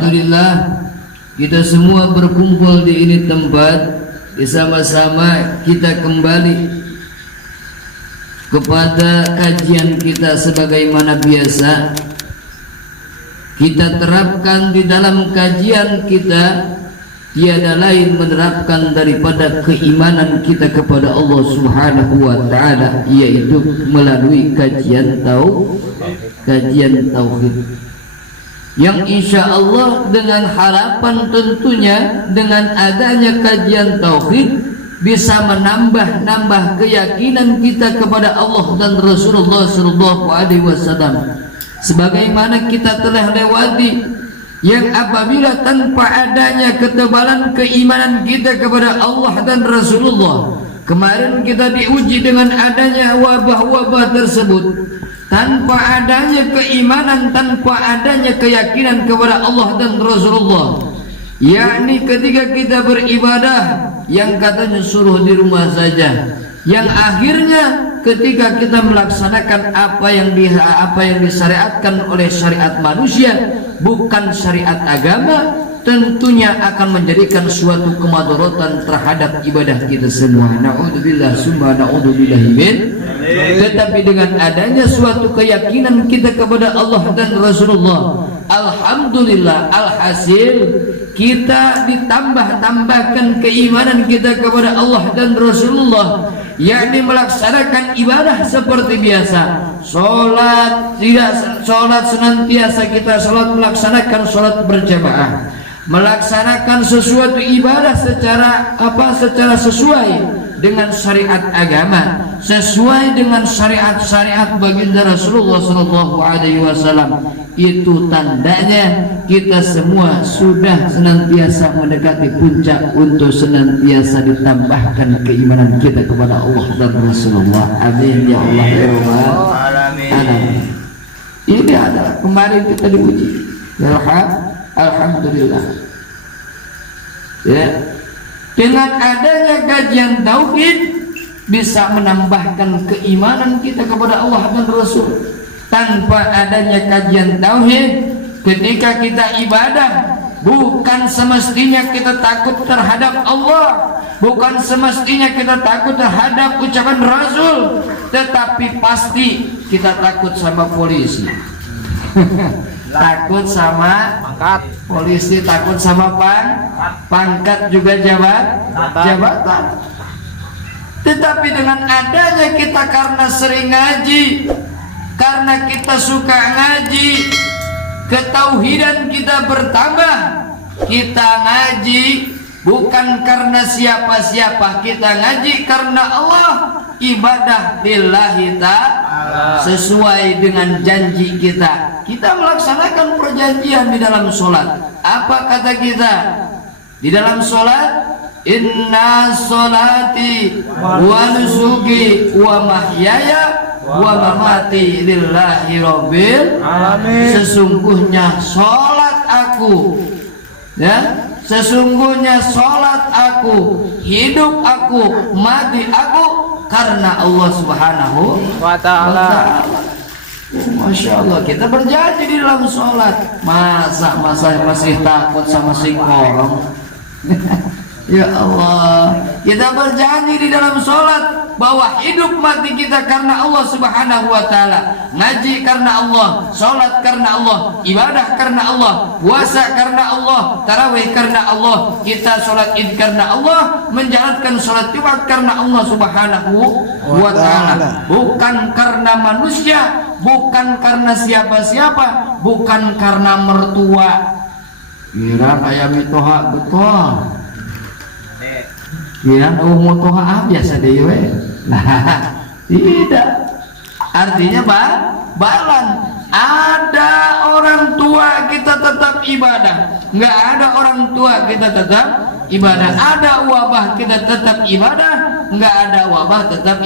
Alhamdulillah kita semua berkumpul di ini tempat, bersama-sama kita kembali kepada kajian kita sebagaimana biasa. Kita terapkan di dalam kajian kita tiada lain menerapkan daripada keimanan kita kepada Allah Subhanahu wa taala, yaitu melalui kajian tauhid. Yang insya Allah dengan harapan tentunya dengan adanya kajian tauhid bisa menambah keyakinan kita kepada Allah dan Rasulullah sallallahu alaihi wasallam. Sebagaimana kita telah lewati, yang apabila tanpa adanya ketebalan keimanan kita kepada Allah dan Rasulullah, kemarin kita diuji dengan adanya wabah-wabah tersebut. Tanpa adanya keimanan, tanpa adanya keyakinan kepada Allah dan Rasulullah, yakni ketika kita beribadah yang katanya suruh di rumah saja, yang akhirnya ketika kita melaksanakan apa yang disyariatkan oleh syariat manusia, bukan syariat agama, tentunya akan menjadikan suatu kemadharatan terhadap ibadah kita semua. Na'udzubillah summa na'udzubillah min. Tetapi dengan adanya suatu keyakinan kita kepada Allah dan Rasulullah, alhamdulillah, alhasil kita ditambahkan keimanan kita kepada Allah dan Rasulullah, yakni melaksanakan ibadah seperti biasa. Sholat senantiasa kita melaksanakan sholat berjamaah, melaksanakan sesuatu ibadah secara sesuai dengan syariat agama, sesuai dengan syariat baginda Rasulullah sallallahu alaihi wasallam. Itu tandanya kita semua sudah senantiasa mendekati puncak untuk senantiasa ditambahkan keimanan kita kepada Allah dan Rasulullah. Amin ya Allah ya Rabbal alamin. Ini adalah kemarin kita diuji. Alhamdulillah. Ya. Dengan adanya kajian tauhid bisa menambahkan keimanan kita kepada Allah dan Rasul. Tanpa adanya kajian tauhid, ketika kita ibadah, bukan semestinya kita takut terhadap Allah, bukan semestinya kita takut terhadap ucapan Rasul, tetapi pasti kita takut sama polisi. Takut sama pangkat polisi, takut sama pangkat juga jabatan. Tetapi dengan adanya kita karena sering ngaji, karena kita suka ngaji, ketauhidan kita bertambah. Kita ngaji bukan karena siapa-siapa, kita ngaji karena Allah. Ibadah lillahi ta'ala, sesuai dengan janji kita. Kita melaksanakan perjanjian di dalam sholat. Apa kata kita di dalam sholat? Inna sholati wa nusuki wa mahyaya wa mamati lillahi rabbil alamin. Sesungguhnya sholat aku, ya, sesungguhnya sholat aku, hidup aku, mati aku karena Allah Subhanahu wa ta'ala. Masya Allah, kita berjanji di dalam sholat. Masa masih takut sama si korong? Ya Allah, kita berjanji di dalam sholat bahwa hidup mati kita karena Allah Subhanahu wa ta'ala. Ngaji karena Allah, sholat karena Allah, ibadah karena Allah, puasa karena Allah, tarawih karena Allah, kita sholat id karena Allah, menjalankan sholat jumat karena Allah Subhanahu wa ta'ala. Bukan karena manusia, bukan karena siapa-siapa, bukan karena mertua. Kira kayak mitoha betul. Kira mutoha biasa deh we. Nah, tidak. Artinya balan. Ada orang tua kita tetap ibadah, nggak ada orang tua kita tetap ibadah. Ada wabah kita tetap ibadah, nggak ada wabah tetap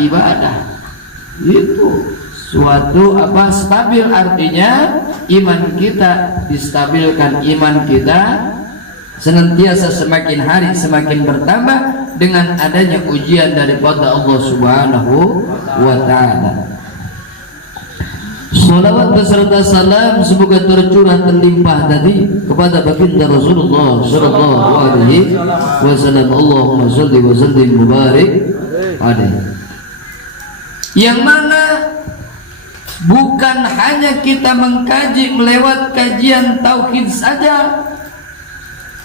ibadah. Itu suatu stabil, artinya iman kita distabilkan, iman kita senantiasa semakin hari semakin bertambah dengan adanya ujian daripada Allah Subhanahu wa ta'ala. Salawat beserta salam semoga tercurah terlimpah tadi kepada baginda Rasulullah sallallahu alaihi wasallam. Allahumma shalli wa sallim mubarik alaihi. Yang mana bukan hanya kita mengkaji melewat kajian tauhid saja.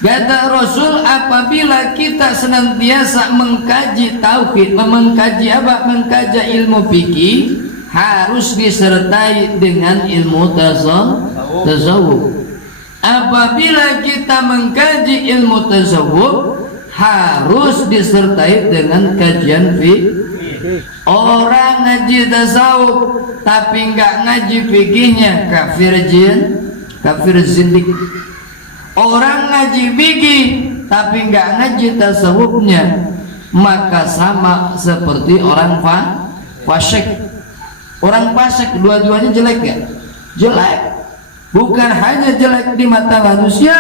Kata Rasul, apabila kita senantiasa mengkaji tauhid, mengkaji apa? Mengkaji ilmu fikih, harus disertai dengan ilmu tasawuf. Apabila kita mengkaji ilmu tasawuf, harus disertai dengan kajian fikih. Orang ngaji tasawuf tapi nggak ngaji fikihnya, kafir jin, kafir zindik. Orang ngaji fikih tapi nggak ngaji tasawufnya, maka sama seperti orang fasik. Orang fasik dua-duanya jelek ya? Jelek. Bukan hanya jelek di mata manusia,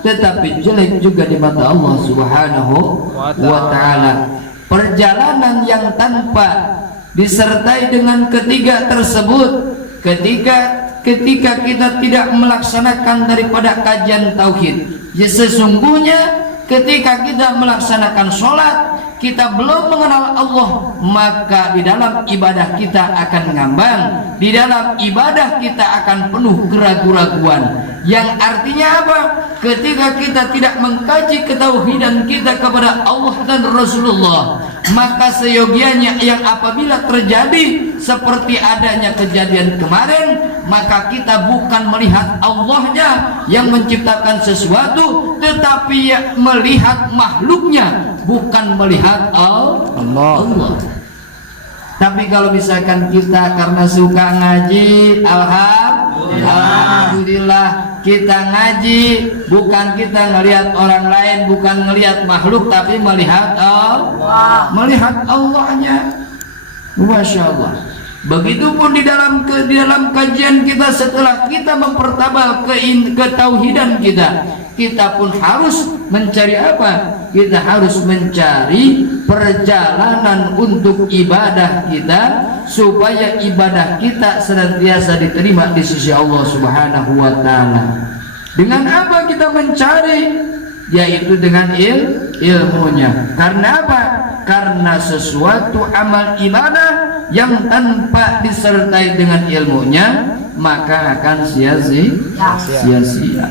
tetapi jelek juga di mata Allah Subhanahu wa ta'ala. Perjalanan yang tanpa disertai dengan ketiga tersebut, ketika kita tidak melaksanakan daripada kajian tauhid, ya sesungguhnya ketika kita melaksanakan sholat, kita belum mengenal Allah, maka di dalam ibadah kita akan ngambang, di dalam ibadah kita akan penuh keraguan-raguan. Yang artinya apa? Ketika kita tidak mengkaji ketauhidan kita kepada Allah dan Rasulullah, maka seyogianya yang apabila terjadi seperti adanya kejadian kemarin, maka kita bukan melihat Allahnya yang menciptakan sesuatu, tetapi melihat makhluknya, bukan melihat Allah. Tapi kalau misalkan kita karena suka ngaji, alhamdulillah kita ngaji, bukan kita ngelihat orang lain, bukan ngelihat makhluk, tapi melihat Allah, melihat Allahnya. Masya Allah. Begitupun di dalam kajian kita, setelah kita mempertabah ketauhidan kita pun harus mencari apa? Kita harus mencari perjalanan untuk ibadah kita, supaya ibadah kita senantiasa diterima di sisi Allah Subhanahu wa ta'ala. Dengan apa kita mencari? Yaitu dengan ilmunya. Karena apa? Karena sesuatu amal ibadah yang tanpa disertai dengan ilmunya, maka akan sia-sia.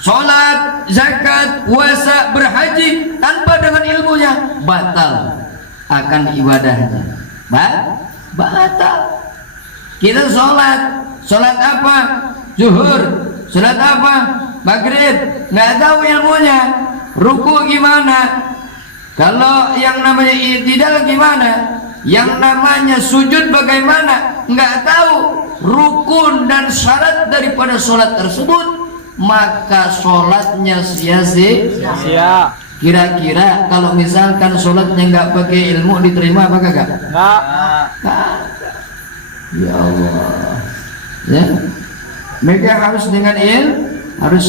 Sholat, zakat, puasa, berhaji tanpa dengan ilmunya, batal akan ibadahnya. Batal. Kita sholat apa? Zuhur. Sholat apa? Maghrib. Nggak tahu ilmunya. Ruku gimana? Kalau yang namanya i'tidal gimana? Yang namanya sujud bagaimana? Nggak tahu rukun dan syarat daripada sholat tersebut, maka sholatnya sia-sia. Kira-kira kalau misalkan sholatnya nggak pakai ilmu, diterima apa kagak? Nggak. Ya Allah. Ya. Mereka harus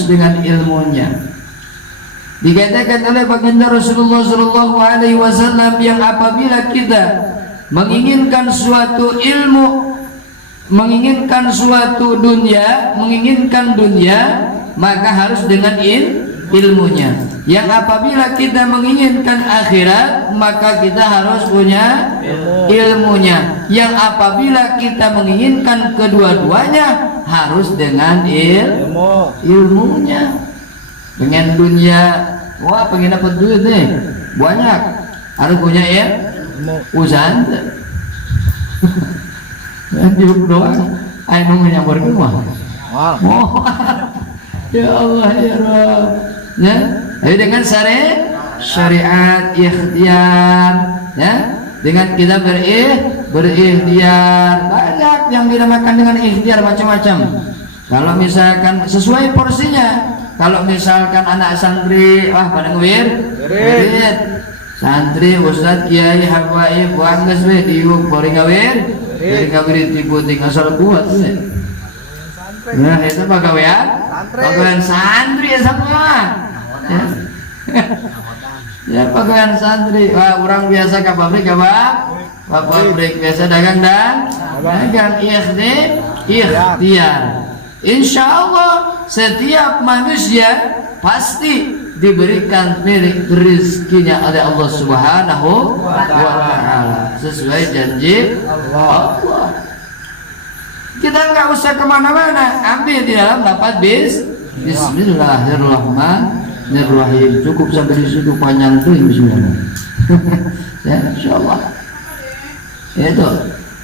dengan ilmunya. Dikatakan oleh baginda Rasulullah sallallahu alaihi wasallam, yang apabila kita menginginkan suatu ilmu, menginginkan suatu dunia, maka harus dengan ilmunya. Yang apabila kita menginginkan akhirat, maka kita harus punya ilmunya. Yang apabila kita menginginkan kedua-duanya, harus dengan ilmunya. Pengen dunia, wah pengen dapat duit nih banyak, harus punya usaha. Diuk doang, ayo menyambar rumah. Ya Allah ya Rabb. Ya, jadi dengan syariat ikhtiar, ya, dengan kita berikhtiar. Banyak yang dinamakan dengan ikhtiar macam-macam. Kalau misalkan sesuai porsinya. Kalau misalkan anak santri, wah pada ngewirid, santri, ustad, kiai, habaib, wangges we diuk, bori ngawir diputing asal kuat we. Nah itu pegawaian santri ya semua. Ya pegawai santri, wah orang biasa ke pabrik apa? Pabrik biasa dagang dan dagang ikhtiar. Insya Allah setiap manusia pasti diberikan milik rezekinya oleh Allah Subhanahu wa Ta'ala sesuai janji Allah. Kita nggak usah kemana-mana, ambil di dalam lafaz Bismillahirrahmanirrahim. Cukup sampai di situ, panjang tuh Bismillah. Ya, insyaallah. Itu.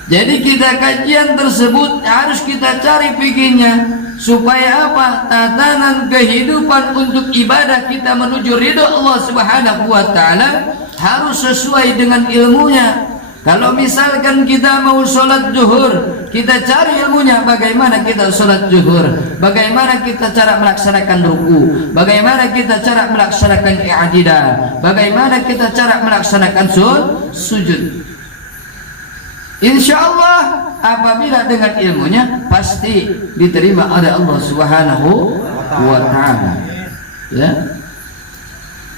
Jadi kita kajian tersebut harus kita cari fikihnya supaya apa? Tatanan kehidupan untuk ibadah kita menuju ridho Allah Subhanahu wa Ta'ala harus sesuai dengan ilmunya. Kalau misalkan kita mau sholat zuhur, kita cari ilmunya bagaimana kita sholat zuhur, bagaimana kita cara melaksanakan ruku, bagaimana kita cara melaksanakan i'tidal, bagaimana kita cara melaksanakan sujud. Insya Allah apabila dengan ilmunya pasti diterima oleh Allah Subhanahu wa Ta'ala. Ya,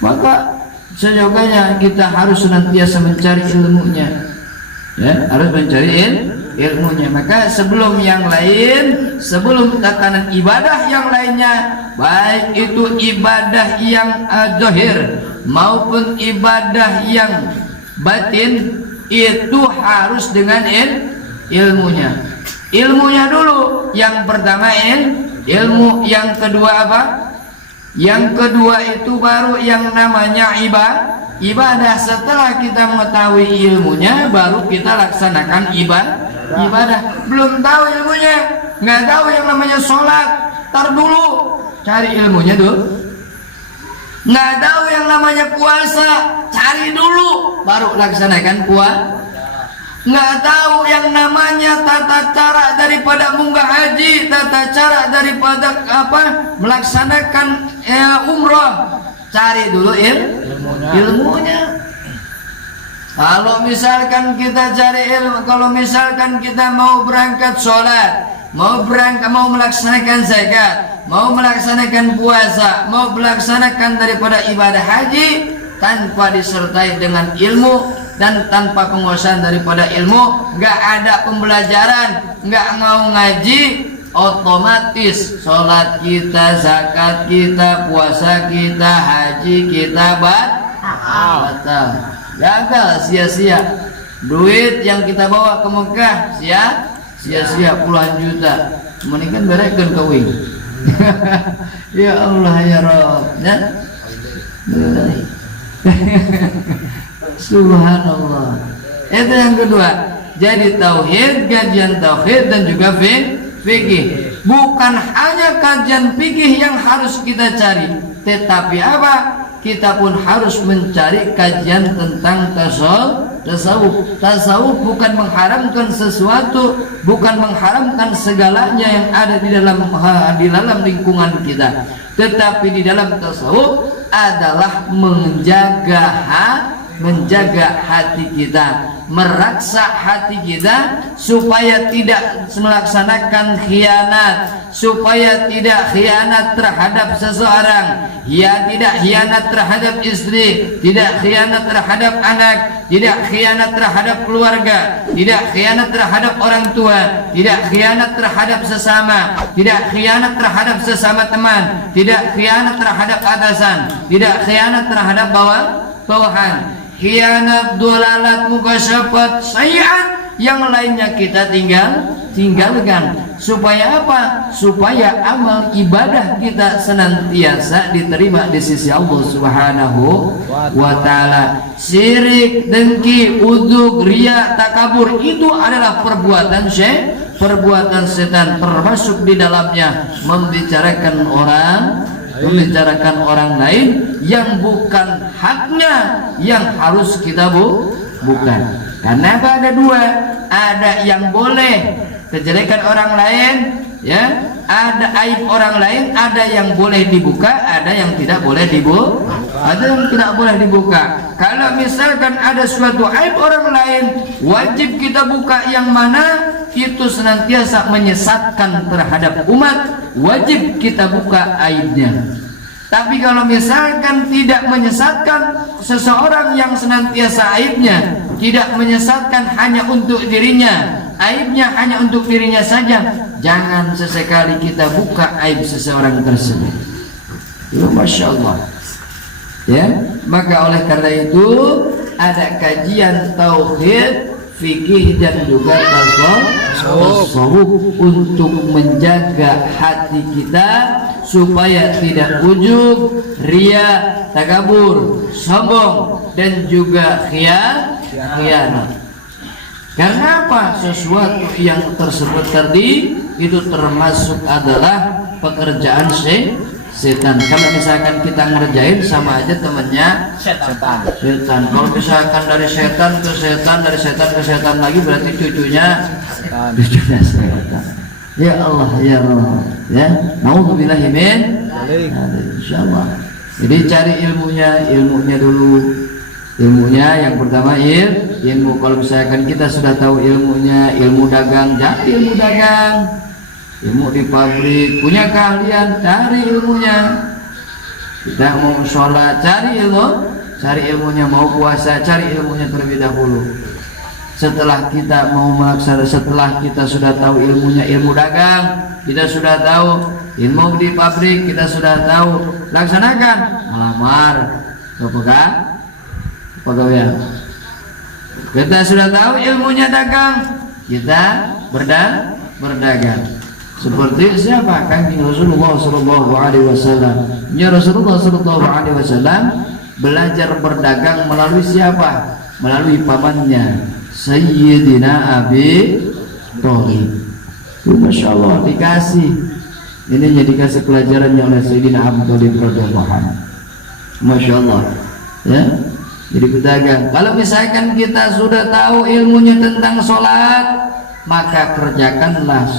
maka sejoganya kita harus senantiasa mencari ilmunya. Ya, harus mencari ilmunya. Maka sebelum yang lain, sebelum tatanan ibadah yang lainnya, baik itu ibadah yang zahir maupun ibadah yang batin, itu harus dengan ilmunya. Ilmunya dulu. Yang pertama ilmu, yang kedua apa? Yang kedua itu baru yang namanya ibadah. Setelah kita mengetahui ilmunya, baru kita laksanakan ibadah. Belum tahu ilmunya, nggak tahu yang namanya sholat, tar dulu cari ilmunya dulu. Nggak tahu yang namanya puasa, cari dulu baru laksanakan puasa. Nggak tahu yang namanya tata cara daripada munggah haji, tata cara daripada melaksanakan umroh, cari dulu ilmunya. Kalau misalkan kita cari ilmu, kalau misalkan kita mau berangkat sholat, mau melaksanakan zakat, mau melaksanakan puasa, mau melaksanakan daripada ibadah haji tanpa disertai dengan ilmu dan tanpa penguasaan daripada ilmu, nggak ada pembelajaran, nggak mau ngaji, otomatis sholat kita, zakat kita, puasa kita, haji kita batal, gagal, sia-sia. Duit yang kita bawa ke Mekah sia-sia puluhan juta, mendingan berekan kawin. Ya Allah ya Rabb, ya. Subhanallah. Itu yang kedua. Jadi tauhid, kajian tauhid dan juga fikih. Bukan hanya kajian fikih yang harus kita cari, tetapi apa? Kita pun harus mencari kajian tentang tasawuf. Tasawuf bukan mengharamkan sesuatu, bukan mengharamkan segalanya yang ada di dalam lingkungan kita, tetapi di dalam tasawuf adalah menjaga hati kita, meraksa hati kita supaya tidak melaksanakan khianat, supaya tidak khianat terhadap seseorang, ya tidak khianat terhadap istri, tidak khianat terhadap anak, tidak khianat terhadap keluarga, tidak khianat terhadap orang tua, tidak khianat terhadap sesama, tidak khianat terhadap sesama teman, tidak khianat terhadap atasan, tidak khianat terhadap bawahan. Khianat, dolalat, mukasyafat, sayiat, yang lainnya kita tinggalkan. Supaya apa? Supaya amal ibadah kita senantiasa diterima di sisi Allah Subhanahu wa Ta'ala. Syirik, dengki, uduk, riya, takabur, itu adalah perbuatan setan, termasuk di dalamnya membicarakan orang lain yang bukan haknya, yang harus kita bukan. Karena ada dua, ada yang boleh kejelekan orang lain, ya, ada aib orang lain, ada yang boleh dibuka, ada yang tidak boleh dibuka. Kalau misalkan ada suatu aib orang lain, wajib kita buka yang mana itu senantiasa menyesatkan terhadap umat, wajib kita buka aibnya. Tapi kalau misalkan tidak menyesatkan seseorang yang senantiasa aibnya, tidak menyesatkan hanya untuk dirinya, aibnya hanya untuk dirinya saja, jangan sesekali kita buka aib seseorang tersebut. Masya Allah. Ya, maka oleh karena itu ada kajian tauhid, fikih dan juga tasawuf untuk menjaga hati kita supaya tidak ujub, ria, takabur, sombong dan juga khianat. Karena apa? Sesuatu yang tersebut tadi itu termasuk adalah pekerjaan setan. Kalau misalkan kita ngerjain sama aja temannya setan. Kalau misalkan dari setan ke setan, dari setan ke setan lagi, berarti cucunya setan. Ya Allah, ya Allah, ya. Nauzubillahi min insyaallah. Jadi cari ilmunya dulu. Ilmunya yang pertama ilmu. Kalau misalkan kita sudah tahu ilmunya, ilmu dagang, jadi ilmu dagang. Ilmu di pabrik, punya keahlian, cari ilmunya. Kita mau sholat, cari ilmunya. Mau puasa, cari ilmunya terlebih dahulu. Setelah kita mau melaksanakan, setelah kita sudah tahu ilmunya, ilmu dagang, kita sudah tahu ilmu di pabrik, kita sudah tahu, laksanakan. Melamar ke pegawai. Kita sudah tahu ilmunya dagang, kita berdagang. Seperti siapa? Kanjeng Rasulullah sallallahu alaihi wasallam. Ya, Rasulullah sallallahu alaihi wasallam belajar berdagang melalui siapa? Melalui pamannya Sayyidina Abi Thalib. Masya Allah, dikasih dikasih pelajarannya oleh Sayyidina Abi Thalib radhiyallahu anhu. Masya Allah, ya. Jadi pedagang. Kalau misalkan kita sudah tahu ilmunya tentang sholat, maka kerjakanlah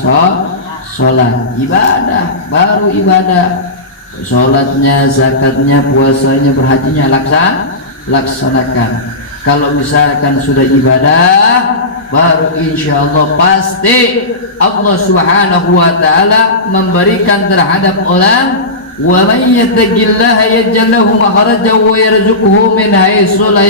sholat, ibadah, baru ibadah. Sholatnya, zakatnya, puasanya, berhajinya laksanakan. Kalau misalkan sudah ibadah, baru insya Allah pasti Allah Subhanahu wa Ta'ala memberikan terhadap orang. Wa man yattaqillaha yaj'al lahu makhrajan wa yarzuqhu min haitsu la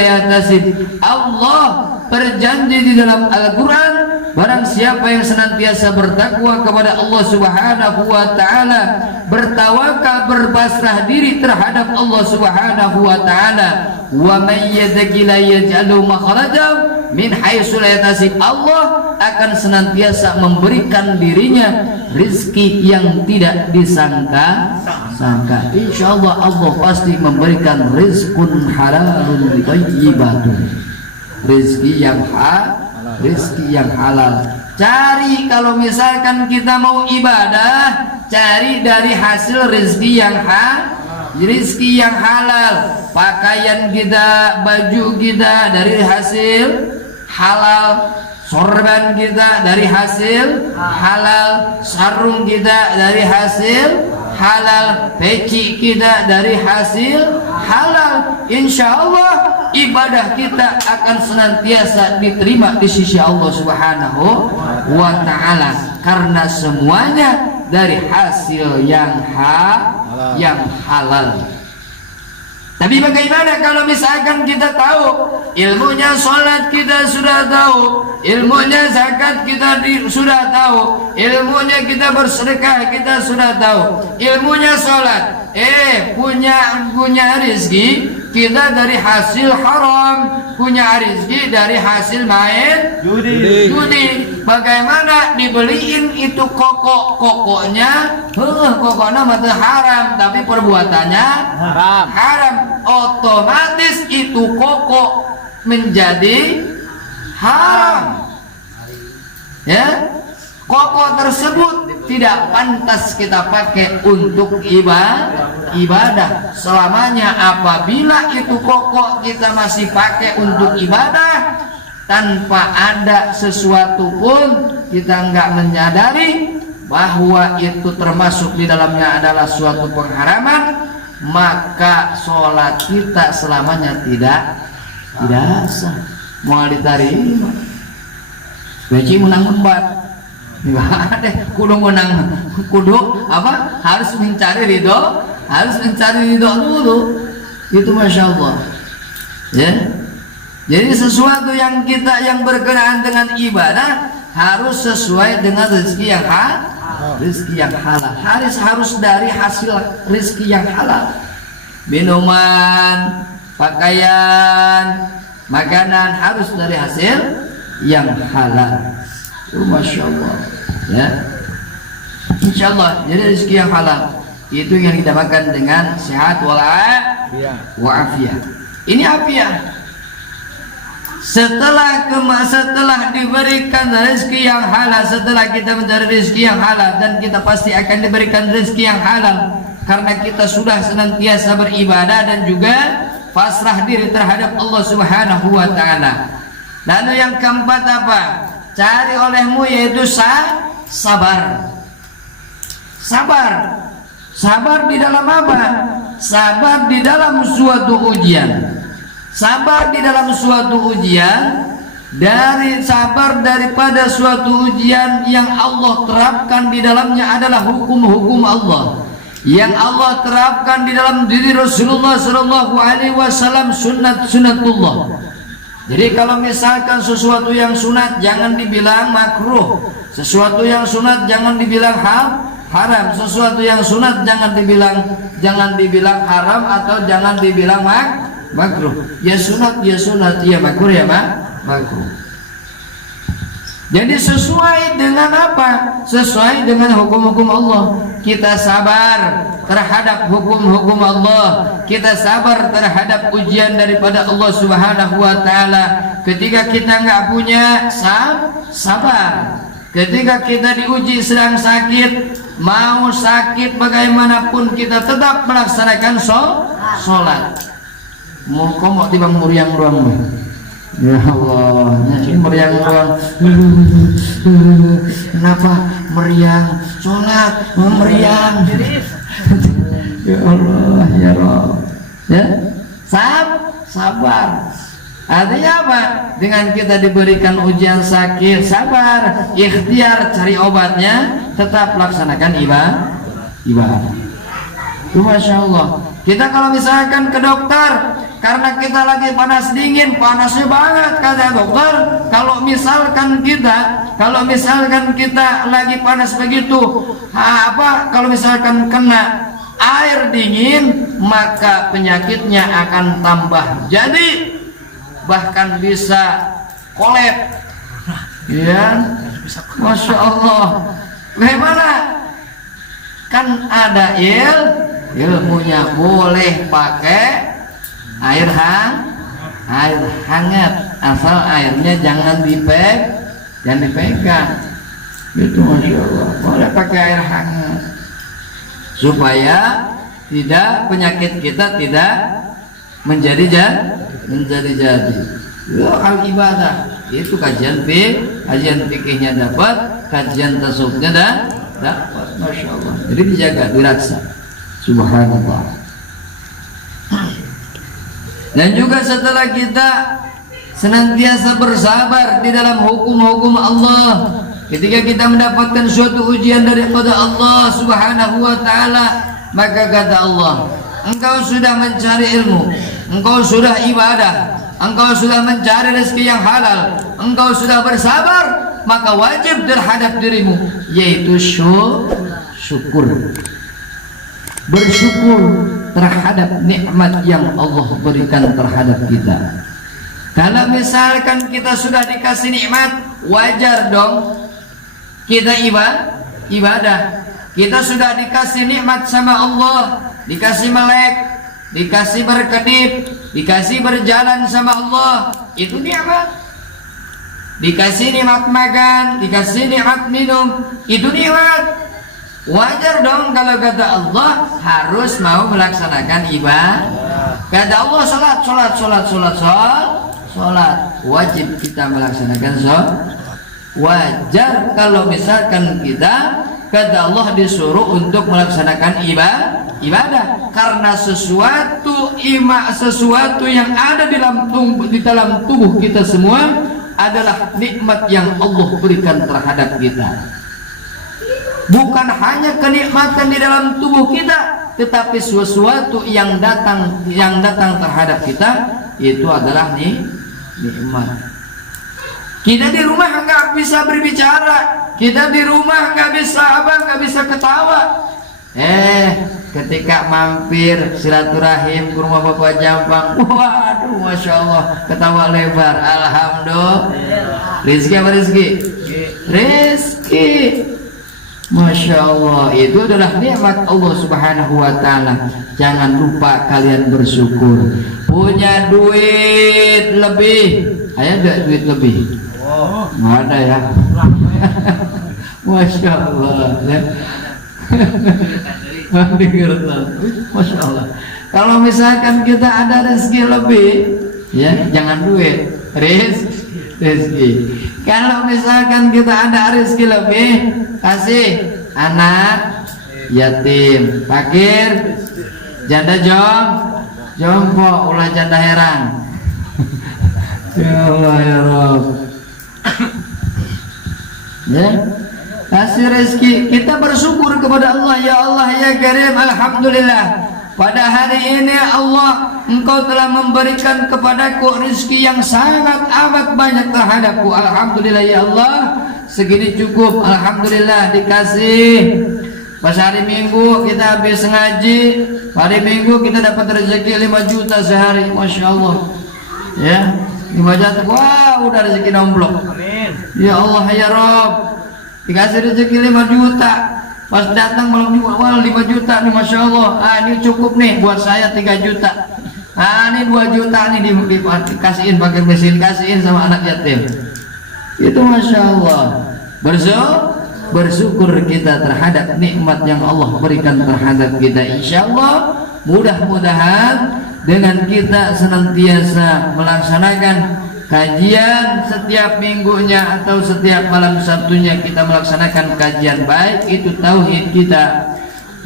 yahtasib. Allah berjanji di dalam Al-Qur'an, barang siapa yang senantiasa bertakwa kepada Allah Subhanahu wa Ta'ala, bertawakal, berpasrah diri terhadap Allah Subhanahu wa Ta'ala, wa man yattaqillaha yaj'al lahu makhrajan min haitsu la yahtasib, Allah akan senantiasa memberikan dirinya rizki yang tidak disangka. Insyaallah Allah pasti memberikan rizqun halalun thayyibatun, rizki yang halal. Cari, kalau misalkan kita mau ibadah, cari dari hasil rizki yang halal. Pakaian kita, baju kita dari hasil halal, sorban kita dari hasil halal, sarung kita dari hasil halal, peci kita dari hasil halal. Insya Allah ibadah kita akan senantiasa diterima di sisi Allah Subhanahu wa Ta'ala, karena semuanya dari hasil yang halal. Tapi bagaimana kalau misalkan kita tahu ilmunya sholat, kita sudah tahu ilmunya zakat, kita sudah tahu ilmunya kita bersedekah, kita sudah tahu ilmunya sholat, punya rezeki kita dari hasil haram, punya rezeki dari hasil main judi. Bagaimana dibeliin itu kokoknya mata haram, tapi perbuatannya haram, otomatis itu kokok menjadi haram. Ya, kokok tersebut tidak pantas kita pakai untuk ibadah selamanya. Apabila itu kokok kita masih pakai untuk ibadah tanpa ada sesuatu pun, kita nggak menyadari bahwa itu termasuk di dalamnya adalah suatu pengharaman, maka sholat kita selamanya tidak sah. Mau diterima beci menang empat, Ibadah kudu menang, kudu apa? Harus mencari ridho, dulu. Itu masya Allah. Ya. Jadi sesuatu yang berkenaan dengan ibadah harus sesuai dengan rezeki yang halal. Harus dari hasil rezeki yang halal. Minuman, pakaian, makanan harus dari hasil yang halal. Masya Allah. Ya. Insya Allah. Jadi rezeki yang halal itu yang kita makan dengan sehat walafiat. Ini afiat. Setelah diberikan rezeki yang halal, setelah kita mencari rezeki yang halal, dan kita pasti akan diberikan rezeki yang halal karena kita sudah senantiasa beribadah dan juga pasrah diri terhadap Allah Subhanahu wa taala. Lalu yang keempat apa? Cari olehmu yaitu sabar. Sabar di dalam apa? Sabar di dalam suatu ujian. Sabar di dalam suatu ujian, daripada suatu ujian yang Allah terapkan di dalamnya adalah hukum-hukum Allah, yang Allah terapkan di dalam diri Rasulullah Shallallahu Alaihi Wasallam, sunnatullah. Jadi kalau misalkan sesuatu yang sunat jangan dibilang makruh, sesuatu yang sunat jangan dibilang haram, sesuatu yang sunat jangan dibilang haram atau jangan dibilang makruh. Ya sunat, ya makruh, ya makruh. Jadi sesuai dengan apa? Sesuai dengan hukum-hukum Allah. Kita sabar terhadap hukum-hukum Allah. Kita sabar terhadap ujian daripada Allah Subhanahu wa taala. Ketika kita nggak punya, sabar. Ketika kita diuji sedang sakit, mau sakit bagaimanapun kita tetap melaksanakan sholat. Mau tiba meriang ruang. Ya Allah, ini meriang ruang. Kenapa meriang? Sholat meriang. Ya Allah, ya Rabb. Ya, sabar. Artinya apa? Dengan kita diberikan ujian sakit, sabar, ikhtiar cari obatnya, tetap laksanakan ibadah. Itu masya Allah. Kita kalau misalkan ke dokter karena kita lagi panas dingin, panasnya banget kata dokter. Kalau misalkan kita lagi panas begitu, kalau misalkan kena air dingin, maka penyakitnya akan tambah. Jadi bahkan bisa kolep. Ya, masya Allah. Bagaimana? Kan ada ilmunya, boleh pakai air hangat, asal airnya jangan dipegang. Itu masya Allah, boleh pakai air hangat supaya penyakit kita tidak menjadi jadi. Al ibadah itu kajian fikihnya dapat, kajian tasawufnya dapat, masya Allah. Jadi dijaga, diraksa. Subhanallah. Dan juga setelah kita senantiasa bersabar di dalam hukum-hukum Allah, ketika kita mendapatkan suatu ujian daripada Allah Subhanahu wa taala, maka kata Allah, engkau sudah mencari ilmu, engkau sudah ibadah, engkau sudah mencari rezeki yang halal, engkau sudah bersabar, maka wajib terhadap dirimu yaitu syukur. Bersyukur terhadap nikmat yang Allah berikan terhadap kita. Kalau misalkan kita sudah dikasih nikmat, wajar dong kita ibadah. Kita sudah dikasih nikmat sama Allah, dikasih melek, dikasih berkedip, dikasih berjalan sama Allah, itu nikmat. Dikasih nikmat makan, dikasih nikmat minum, itu nikmat. Wajar dong kalau kata Allah harus mau melaksanakan ibadah. Kata Allah sholat, wajib kita melaksanakan sholat. Wajar kalau misalkan kita kata Allah disuruh untuk melaksanakan ibadah, karena sesuatu yang ada di dalam tubuh kita semua adalah nikmat yang Allah berikan terhadap kita. bukan hanya kenikmatan di dalam tubuh kita, tetapi sesuatu yang datang terhadap kita itu adalah nikmat. Kita di rumah nggak bisa berbicara, kita di rumah nggak bisa ketawa. Ketika mampir silaturahim ke rumah Bapak Jampang, waduh, masya Allah, ketawa lebar, alhamdulillah. Rizki apa rizki? Rizki, masya Allah. Itu adalah nikmat Allah Subhanahu Wa Taala. Jangan lupa kalian bersyukur. Punya duit lebih, ada duit lebih? Nggak ada ya. Masya Allah. Masya Allah. Kalau misalkan kita ada rezeki lebih, ya jangan duit, rezeki. Kalau misalkan kita ada rezeki lebih, kasih anak yatim, fakir, janda jompo, ulah janda heran. Ya Allah ya Rabb. Ya, kasih rezeki, kita bersyukur kepada Allah. Ya Allah ya Karim, alhamdulillah, pada hari ini Allah, Engkau telah memberikan kepadaku rezeki yang sangat amat banyak terhadapku. Alhamdulillah ya Allah, segini cukup, alhamdulillah dikasih. Pas hari Minggu kita habis ngaji, hari Minggu kita dapat rezeki 5 juta sehari, masya Allah. Ya, 5 juta, wah udah rezeki nomblok. Ya Allah ya Rabb, dikasih rezeki 5 juta. Pas datang malam Jumat, 5 juta nih, masya Allah. Ini cukup nih buat saya 3 juta. Ini 2 juta nih dikasihin pakai mesin, kasihin sama anak yatim. Itu masya Allah. Bersyukur kita terhadap nikmat yang Allah berikan terhadap kita. Insya Allah, mudah-mudahan dengan kita senantiasa melaksanakan kajian setiap minggunya atau setiap malam Sabtunya, kita melaksanakan kajian, baik itu tauhid kita,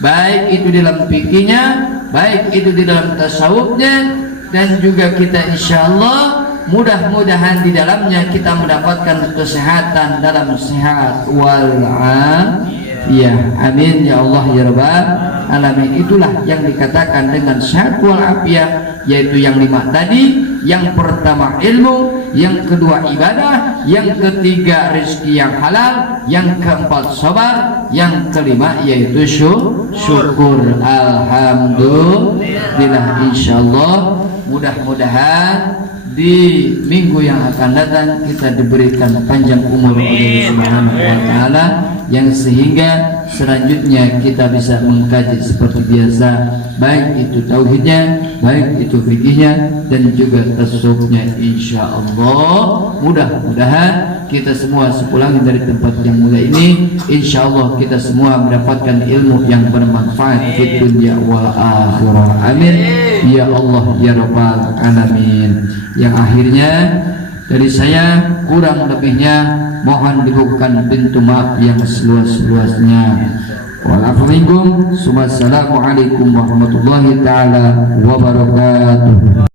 baik itu dalam fikihnya, baik itu di dalam tasawufnya, dan juga kita insya Allah mudah-mudahan di dalamnya kita mendapatkan kesehatan dalam sehat wal afiyah. Amin ya Allah ya Rabbal alamin. Itulah yang dikatakan dengan sehat wal afiyah, yaitu yang 5 tadi. Yang pertama ilmu, yang kedua ibadah, yang ketiga rezeki yang halal, yang keempat sabar, yang kelima yaitu syukur. Alhamdulillah. Insyaallah mudah-mudahan di minggu yang akan datang kita diberikan panjang umur oleh Subhanahu wa Ta'ala, yang sehingga selanjutnya kita bisa mengkaji seperti biasa, baik itu tauhidnya, baik itu fikihnya, dan juga tasawufnya. Insya Allah mudah-mudahan kita semua sepulang dari tempat yang mulia ini, insya Allah kita semua mendapatkan ilmu yang bermanfaat di dunia wal akhirah. Amin ya Allah ya Rabbal alamin. Yang akhirnya dari saya, kurang lebihnya mohon dibukakan pintu maaf yang seluas-luasnya. Wassalamualaikum warahmatullahi taala wabarakatuh.